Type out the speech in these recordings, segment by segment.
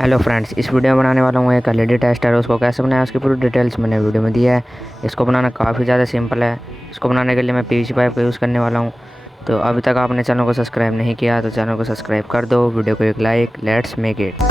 Hello friends, इस video में बनाने वाला हूँ एक एलईडी टेस्टर। उसको कैसे बनाया उसकी पूरी डिटेल्स मैंने वीडियो में दिया है। इसको बनाना काफ़ी ज़्यादा सिंपल है। इसको बनाने के लिए मैं पीवीसी पाइप का यूज़ करने वाला हूँ। तो अभी तक आपने चैनल को सब्सक्राइब नहीं किया तो चैनल को सब्सक्राइब कर दो, वीडियो को एक लाइक। Let's make it.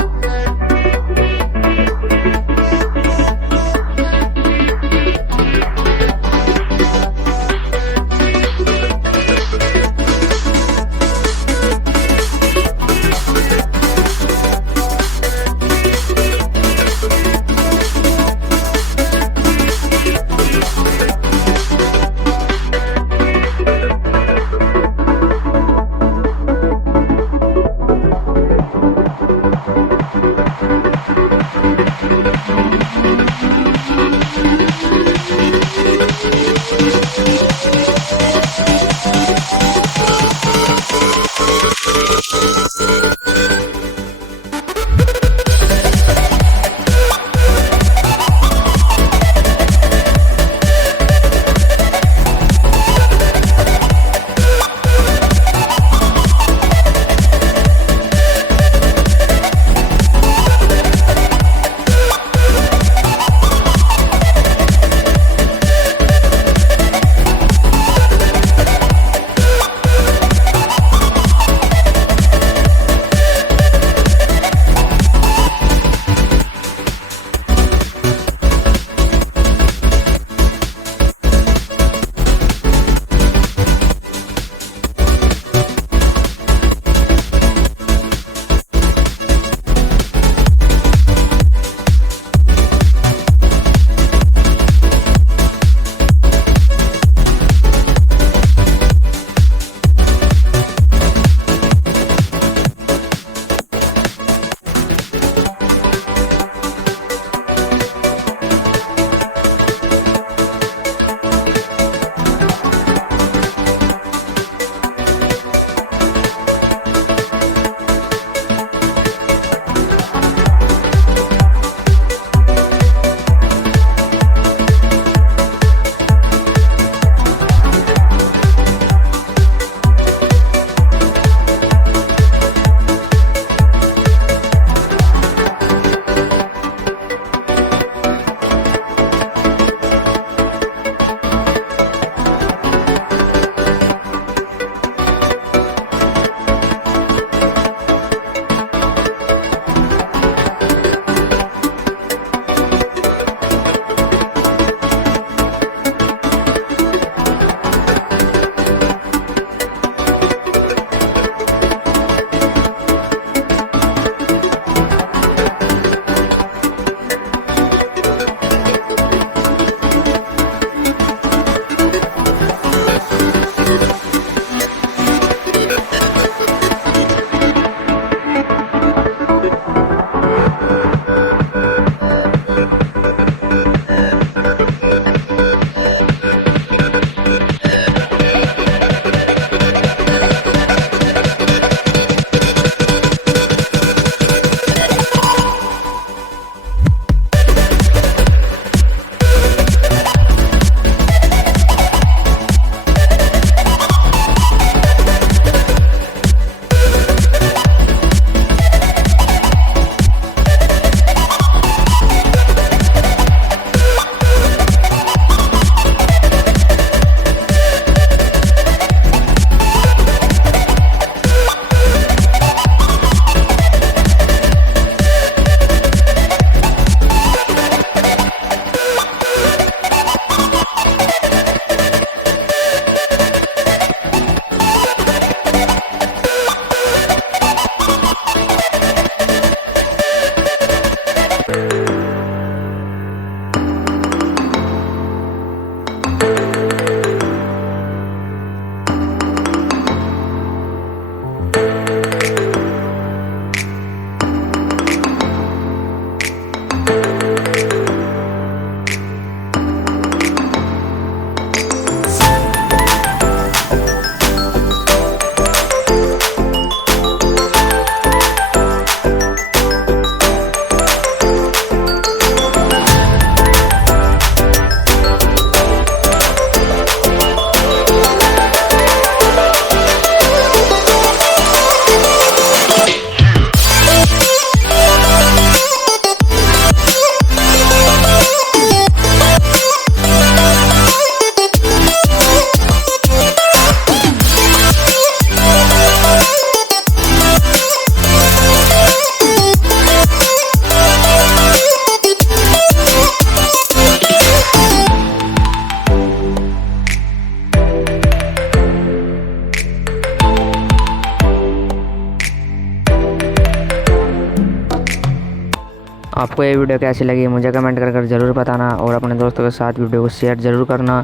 आपको ये वीडियो कैसी लगी मुझे कमेंट कर ज़रूर बताना, और अपने दोस्तों के साथ वीडियो को शेयर ज़रूर करना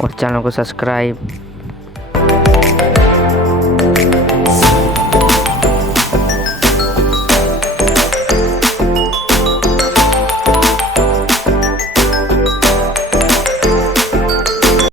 और चैनल को सब्सक्राइब